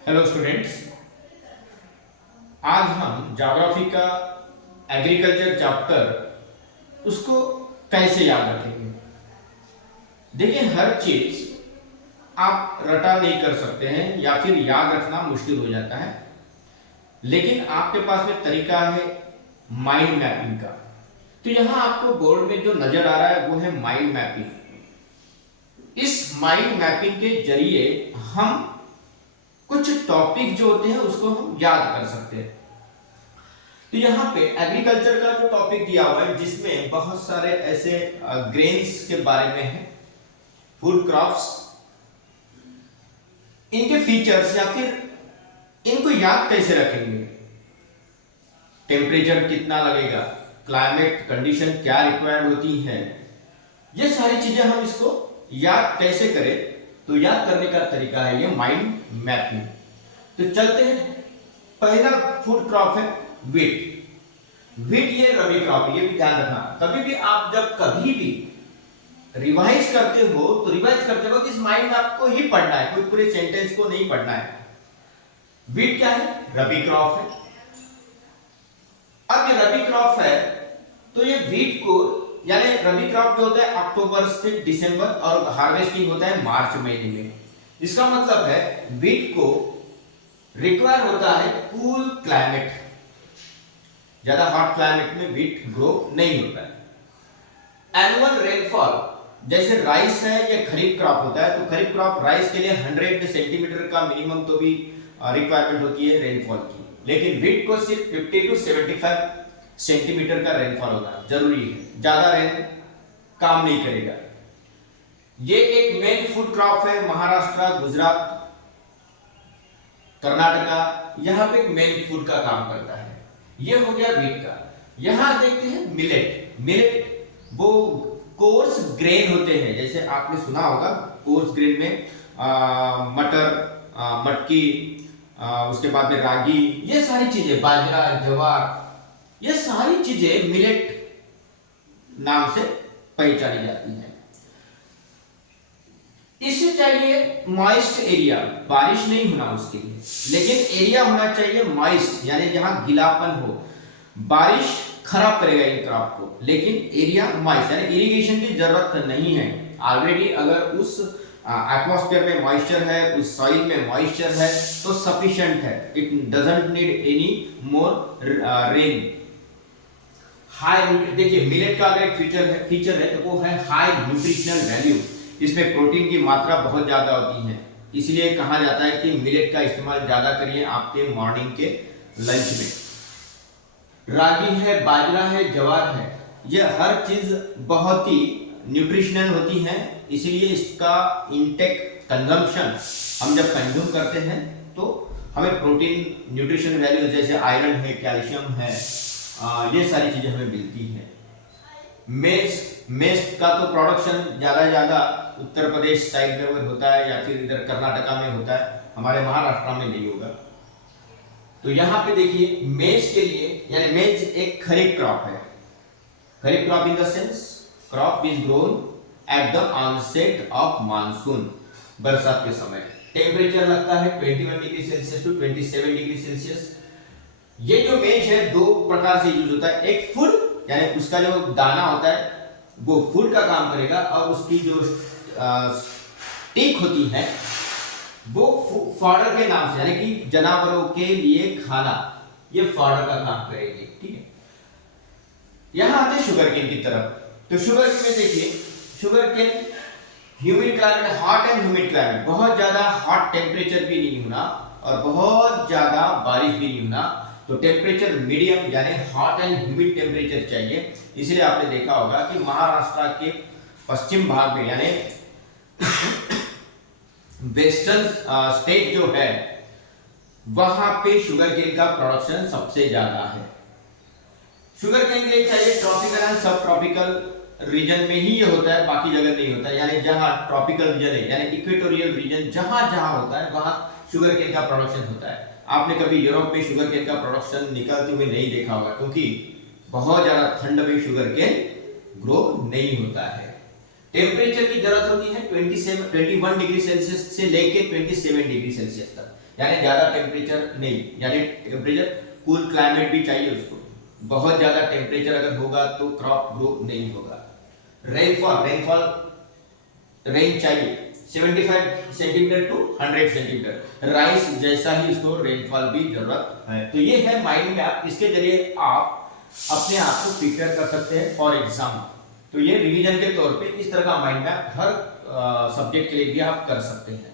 Hello students. आज हम geography का एग्रीकल्चर चैप्टर उसको कैसे याद रखेंगे। देखिए, हर चीज आप रटा नहीं कर सकते हैं या फिर याद रखना मुश्किल हो जाता है, लेकिन आपके पास में तरीका है माइंड मैपिंग का। तो यहां आपको बोर्ड में जो नजर आ रहा है वो है माइंड मैपिंग। इस माइंड मैपिंग के जरिए हम कुछ टॉपिक जो होते हैं उसको हम याद कर सकते हैं। तो यहाँ पे एग्रीकल्चर का जो टॉपिक दिया हुआ है जिसमें बहुत सारे ऐसे ग्रेन्स के बारे में है, फूड क्रॉप्स, इनके फीचर्स या फिर इनको याद कैसे रखेंगे, टेम्परेचर कितना लगेगा, क्लाइमेट कंडीशन क्या रिक्वायर्ड होती है, ये सारी चीजें हम इसको याद कैसे करें। तो याद करने का तरीका है ये माइंड मैपिंग। तो चलते हैं। पहला फूड क्रॉप है वीट। वीट ये रबी क्रॉप, ये भी ध्यान रखना। कभी भी आप जब कभी भी रिवाइज करते हो तो रिवाइज करते वक्त इस माइंड मैप को ही पढ़ना है, कोई पूरे सेंटेंस को नहीं पढ़ना है। वीट क्या है? रबी क्रॉप है। अब ये रबी क्रॉप है तो ये वीट को, यानी रबी क्रॉप जो होता है अक्टूबर से दिसंबर और हार्वेस्टिंग होता है मार्च महीने में। इसका मतलब है वीट को रिक्वायर होता है कूल क्लाइमेट। ज्यादा हॉट क्लाइमेट में वीट ग्रो नहीं होता है। एनुअल रेनफॉल, जैसे राइस है ये खरीफ क्रॉप होता है, तो खरीफ क्रॉप राइस के लिए 100 सेंटीमीटर का मिनिमम तो भी रिक्वायरमेंट होती है रेनफॉल की, लेकिन वीट को सिर्फ 50 to 75 सेंटीमीटर का रेनफॉल होना जरूरी है। ज्यादा रेन काम नहीं करेगा। ये एक मेन फूड क्रॉप है। महाराष्ट्र, गुजरात, कर्नाटका, यहां पे मेन फूड का काम करता है। ये हो गया वीट का। यहां देखते हैं मिलेट। मिलेट वो कोर्स ग्रेन होते हैं, जैसे आपने सुना होगा कोर्स ग्रेन में मटर, मटकी, उसके बाद में रागी, ये सारी चीजें, बाजरा, ज्वार, ये सारी चीजें मिलेट नाम से पहचानी जाती हैं। इसे चाहिए मॉइस्ट एरिया, बारिश नहीं होना उसके लिए, लेकिन एरिया होना चाहिए मॉइस्ट, यानी जहां गीलापन हो। बारिश खराब करेगा इन क्रॉप को, लेकिन एरिया मॉइस्ट, यानी इरिगेशन की जरूरत नहीं है। ऑलरेडी अगर उस एटमॉस्फेयर में मॉइस्चर है, उस सॉइल में मॉइस्चर है तो सफिशिएंट है। It doesn't need any more rain. High, देखिए मिलेट का अगर एक फीचर है तो वो है हाई न्यूट्रिशनल वैल्यू। इसमें प्रोटीन की मात्रा बहुत ज्यादा होती है, इसलिए कहा जाता है कि मिलेट का इस्तेमाल ज्यादा करिए आपके मॉर्निंग के लंच में। रागी है, बाजरा है, ज्वार है, ये हर चीज बहुत ही न्यूट्रिशनल होती है, इसलिए इसका इंटेक कंजम्पशन हम जब कंज्यूम करते हैं तो हमें प्रोटीन न्यूट्रिशन वैल्यू जैसे आयरन है, कैल्शियम है, ये सारी चीजें हमें मिलती हैं। मेज का तो प्रोडक्शन ज्यादा उत्तर प्रदेश साइड में होता है या फिर इधर कर्नाटका में होता है, हमारे महाराष्ट्र में नहीं होगा। तो यहाँ पे देखिए मेज के लिए, यानी मेज एक खरीफ क्रॉप है। Kharif crop in the sense crop is grown at the onset of monsoon, बरसात के समय। टेम्परेचर लगता है 21 degree Celsius to 27 degree Celsius. ये जो मेज है दो प्रकार से यूज होता है। एक फूड, यानी उसका जो दाना होता है वो फूड का काम करेगा, और उसकी जो टिक होती है वो फॉडर के नाम से, यानी कि जानवरों के लिए खाना, ये फॉडर का काम करेगी। ठीक है। यहां आते हैं शुगर केन की तरफ। तो शुगर केन में देखिए, sugar cane humid climate, hot and humid climate, बहुत ज्यादा हॉट टेम्परेचर भी नहीं होना और बहुत ज्यादा बारिश भी नहीं होना, तो टेम्परेचर मीडियम, यानी हॉट एंड ह्यूमिड टेम्परेचर चाहिए। इसलिए आपने देखा होगा कि महाराष्ट्र के पश्चिम भाग में, यानी वेस्टर्न स्टेट जो है वहां पे शुगर केन का प्रोडक्शन सबसे ज्यादा है। शुगर केन के लिए चाहिए ट्रॉपिकल एंड सब ट्रॉपिकल रीजन में ही ये होता है, बाकी जगह नहीं होता है। यानी जहां ट्रॉपिकल रीजन है, यानी इक्वेटोरियल रीजन जहां जहां होता है वहां शुगर केन का प्रोडक्शन होता है। आपने कभी यूरोप में शुगर केन का प्रोडक्शन निकलते हुए नहीं देखा होगा, क्योंकि बहुत ज्यादा ठंड में शुगर केन ग्रो नहीं होता है। टेम्परेचर की जरूरत होती है 21 डिग्री सेल्सियस से लेके 27 डिग्री सेल्सियस तक, यानी ज्यादा टेम्परेचर नहीं, यानी टेम्परेचर कूल क्लाइमेट भी चाहिए उसको। बहुत ज्यादा टेम्परेचर अगर होगा तो क्रॉप ग्रो नहीं होगा। रेनफॉल रेंज चाहिए 75 सेंटीमीटर टू 100 सेंटीमीटर। राइस जैसा ही इसको रेनफॉल भी जरूरत है। तो ये है माइंड मैप, इसके जरिए आप अपने आप को प्रिपेयर कर सकते हैं फॉर एग्जाम। तो ये रिवीजन के तौर पे इस तरह का माइंड मैप हर सब्जेक्ट के लिए भी आप कर सकते हैं।